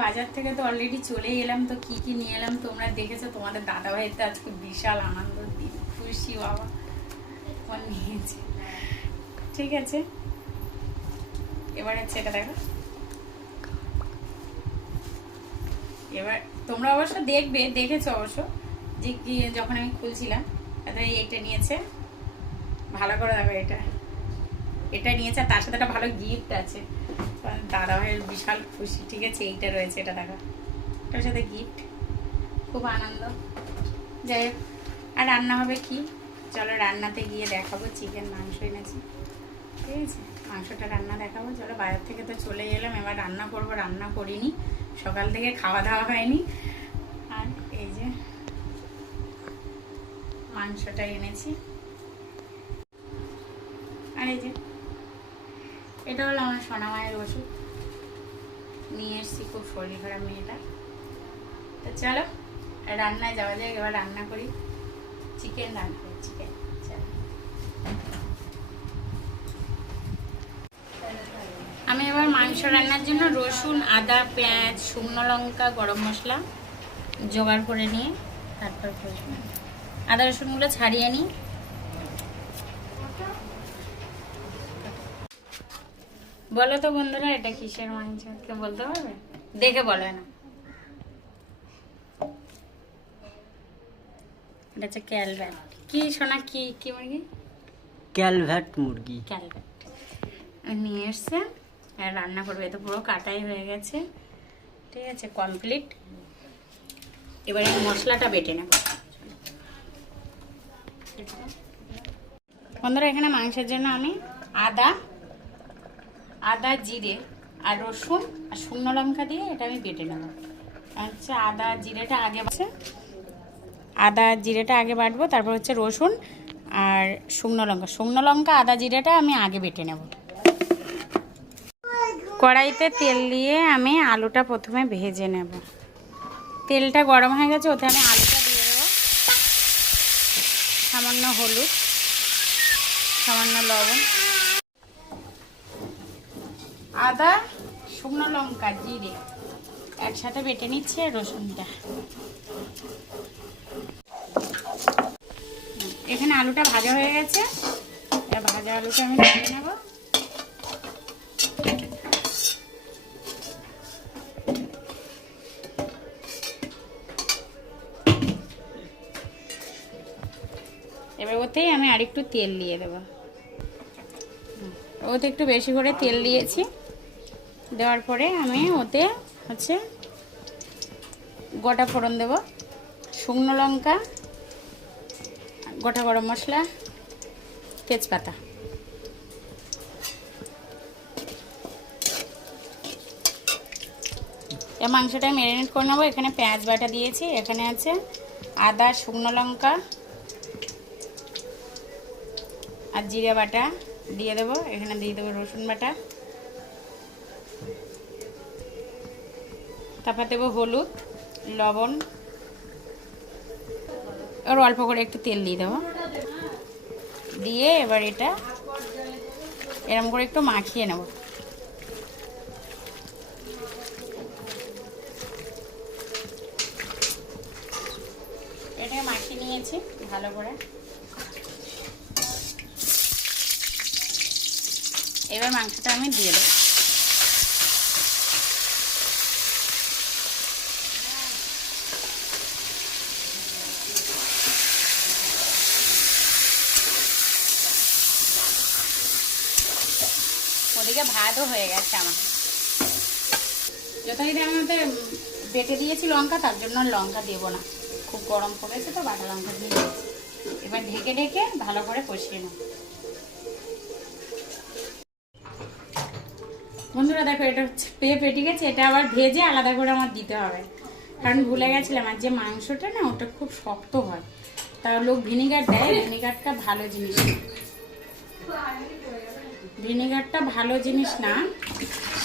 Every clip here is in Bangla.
বাজার থেকে তো অলরেডি চলে এলাম। তো কি কি নিয়ে এলাম তোমরা দেখেছো। তোমাদের দাদা ভাইয়ের তো আজকে বিশাল আনন্দ দিন, খুশি বাবা ফোন নিয়েছে। ঠিক আছে, এবার হচ্ছে এটা দেখো। এবার তোমরা অবশ্য দেখবে, দেখেছো অবশ্য যে কি যখন আমি খুলছিলাম। এইটা নিয়েছে, ভালো করে দেখো। এটা নিয়েছে, তার সাথে একটা ভালো গিফট আছে। দাদা ভাইয়ের বিশাল খুশি। ঠিক আছে, এইটা রয়েছে, এটা দেখো, এটার সাথে গিফট, খুব আনন্দ। যাই হোক, আর রান্না হবে কি, চলো রান্নাতে গিয়ে দেখাবো। চিকেন মাংস এনেছি, ঠিক আছে, মাংসটা রান্না দেখাবো। চলো, বাজার থেকে তো চলে এলাম, এবার রান্না করবো। রান্না করিনি, সকাল থেকে খাওয়া দাওয়া হয়নি। আর এই যে মাংসটা এনেছি, আর এই যে এটা হলো আমার সোনা মায়ের ওষুধ, নিয়ে এসছি, খুব শরীর খারাপ মেয়েটা। তো চলো রান্নায় যাওয়া যায়, এবার রান্না করি। চিকেন রান্না করি, চিকেন। আমি এবার মাংস রান্নার জন্য রসুন, আদা, পেঁয়াজ, শুকনো লঙ্কা, গরম মশলা জোগাড় করে নিয়ে তারপর আদা রসুনগুলো ছাড়িয়ে নিই। বলো তো বন্ধুরা, এটা কিসের মাংস, কে বলতে পারবে? দেখে বলো না। এটা হচ্ছে ক্যালভ্যাট। কি সোনা, কি কি মুরগি? ক্যালভ্যাট মুরগি। ক্যালভ্যাট নিয়ে এসছে, আর রান্না করবে। তো পুরো কাটাই হয়ে গেছে, ঠিক আছে, কমপ্লিট। এবারে মশলাটা বেটে নেব। বন্ধুরা, এখানে মাংসের জন্য আমি আদা, জিরে আর রসুন আর শুকনো লঙ্কা দিয়ে এটা আমি বেটে নেব। আচ্ছা, আদা জিরেটা আগে বাটবো, তারপর হচ্ছে রসুন আর শুকনো লঙ্কা আদা জিরেটা আমি আগে বেটে নেব। কড়াইতে তেল দিয়ে আমি আলুটা প্রথমে ভেজে নেব। তেলটা গরম হয়ে গেছে, ওতে আমি আলুটা দিয়ে দেবো। সামান্য হলুদ, সামান্য লবণ, আদা, শুকনো লঙ্কা, জিরে একসাথে বেটে নিচ্ছে, রসুনটা। এখানে আলুটা ভাজা হয়ে গেছে, ভাজা আলুটা আমি ভেজে নেব। এবার ওতেই আমি আরেকটু তেল দিয়ে দেবো। ওতে একটু বেশি করে তেল দিয়েছি। দেওয়ার পরে আমি ওতে হচ্ছে গোটা ফোড়ন দেব, শুকনো লঙ্কা, গোটা গরম মশলা, তেজপাতা। এই মাংসটা ম্যারিনেট করে নেবো। এখানে পেঁয়াজ বাটা দিয়েছি, এখানে আছে আদা, শুকনো লঙ্কা আর জিরে বাটা দিয়ে দেবো। এখানে দিয়ে দেবো রসুন বাটা, তারপর দেবো হলুদ, লবণ, আর অল্প করে একটু তেল দিয়ে দেবো। দিয়ে এবার এটা এরকম করে একটু মাখিয়ে নেব। এটাকে মাখিয়ে নিয়েছি ভালো করে। এবার মাংসটা আমি দিয়ে দেবো। ওদিকে ভাতও হয়ে গেছে আমার। যথারীতি আমাদের বেটে দিয়েছি লঙ্কা, তার জন্য লঙ্কা দেবো না, খুব গরম পড়েছে তো বাটা লঙ্কা দিয়ে দিয়েছি। এবার ঢেকে ঢেকে ভালো করে কষিয়ে নেব। বন্ধুরা দেখো, এটা হচ্ছে পেঁপে, ঠিক আছে, এটা আবার ভেজে আলাদা করে আমার দিতে হবে, কারণ ভুলে গেছিলাম। আর যে মাংসটা না, ওটা খুব শক্ত হয়, তা লোক ভিনিগার দেয়। ভিনিগারটা ভালো জিনিস না, ভিনিগারটা ভালো জিনিস না,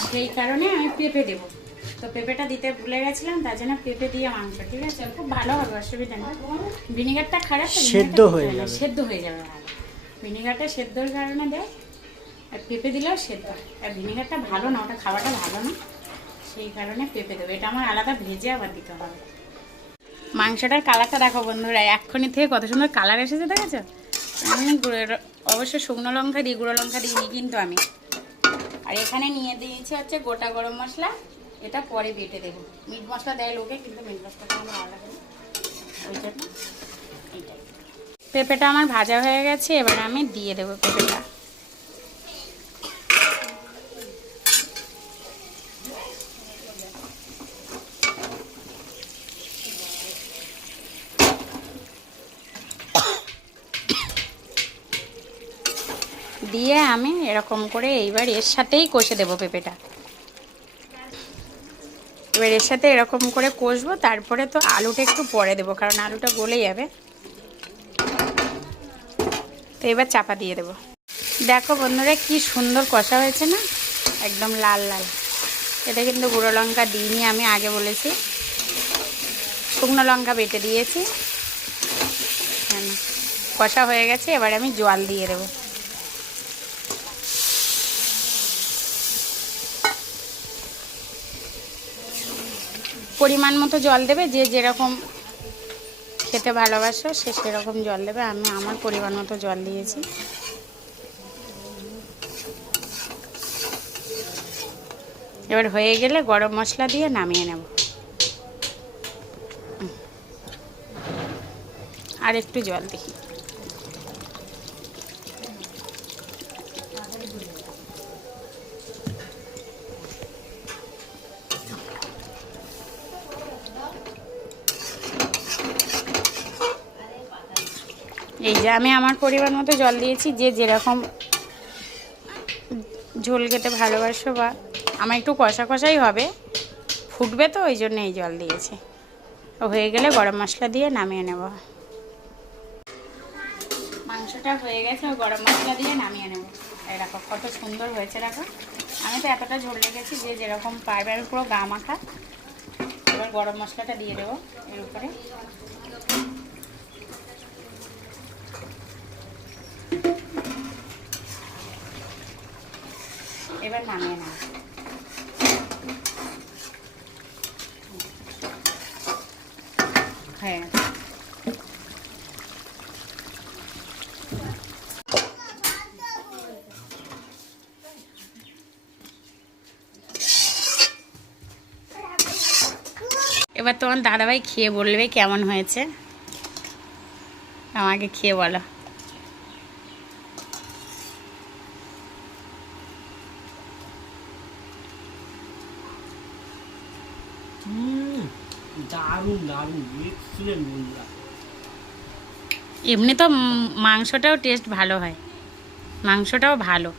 সেই কারণে আমি পেঁপে দেবো। তো পেঁপেটা দিতে ভুলে গেছিলাম, তার জন্য পেঁপে দিয়ে মাংস, ঠিক আছে, খুব ভালো হবে, অসুবিধা নেই। ভিনিগারটা খারাপ, সেদ্ধ হয়ে যাবে ভালো। ভিনিগারটা সেদ্ধর কারণে দেয়, আর পেঁপে দিলেও সেদ্ধ। আর ভিনিগারটা ভালো না, ওটা খাওয়াটা ভালো না, সেই কারণে পেঁপে দেবো। এটা আমার আলাদা ভেজে আবার দিতে হবে। মাংসটার কালারটা দেখো বন্ধুরা, এক্ষুনি থেকে কত সুন্দর কালার এসেছে, দেখেছো? আমি অবশ্য শুকনো লঙ্কা দিই, গুঁড়ো লঙ্কা দিইনি কিন্তু আমি। আর এখানে নিয়ে দিয়েছি হচ্ছে গোটা গরম মশলা, এটা পরে বেটে দেবো। মিট মশলা দেয় লোকে, কিন্তু মিট মশলাটা আমার আলাদা করি, ওই জন্য এইটাই। পেঁপেটা আমার ভাজা হয়ে গেছে, এবার আমি দিয়ে দেবো পেঁপেটা। দিয়ে আমি এরকম করে এইবার এর সাথেই কষে দেবো পেঁপেটা। এবার এর সাথে এরকম করে কষবো, তারপরে তো আলুটা একটু পরে দেবো, কারণ আলুটা গলে যাবে। তো এবার চাপা দিয়ে দেবো। দেখো বন্ধুরা কি সুন্দর কষা হয়েছে না, একদম লাল লাল। এটা কিন্তু গুঁড়ো লঙ্কা দিইনি, আমি আগে বলেছি, শুকনো লঙ্কা বেটে দিয়েছি। হ্যাঁ, কষা হয়ে গেছে, এবার আমি জল দিয়ে দেবো। পরিমাণ মতো জল দেবে, যে যেরকম খেতে ভালোবাসো সে সেরকম জল দেবে। আমি আমার পরিমাণ মতো জল দিয়েছি। এবার হয়ে গেলে গরম মশলা দিয়ে নামিয়ে নেব। আর একটু জল দিই। এই যে আমি আমার পরিমাণ মতো জল দিয়েছি, যে যেরকম ঝোল খেতে ভালোবাসো, বা আমার একটু কষা কষাই হবে, ফুটবে তো ওই জন্য এই জল দিয়েছি। হয়ে গেলে গরম মশলা দিয়ে নামিয়ে নেব। মাংসটা হয়ে গেছে, গরম মশলা দিয়ে নামিয়ে নেব। এই দেখো কত সুন্দর হয়েছে, দেখো। আমি তো এতটা ঝোল রেখেছি, যে যেরকম পারবে। আমি পুরো গা মাখা। এবার গরম মশলাটা দিয়ে দেবো এর উপরে। এবার নামিয়ে নেব। হ্যাঁ, এবার তোমার দাদাভাই খেয়ে বলবে কেমন হয়েছে। আমাকে খেয়ে বলো। দারুণ দারুণ, এক্সিলেন্ট বন্ধুরা। এমনি তো মাংসটাও টেস্ট ভালো হয়, মাংসটাও ভালো।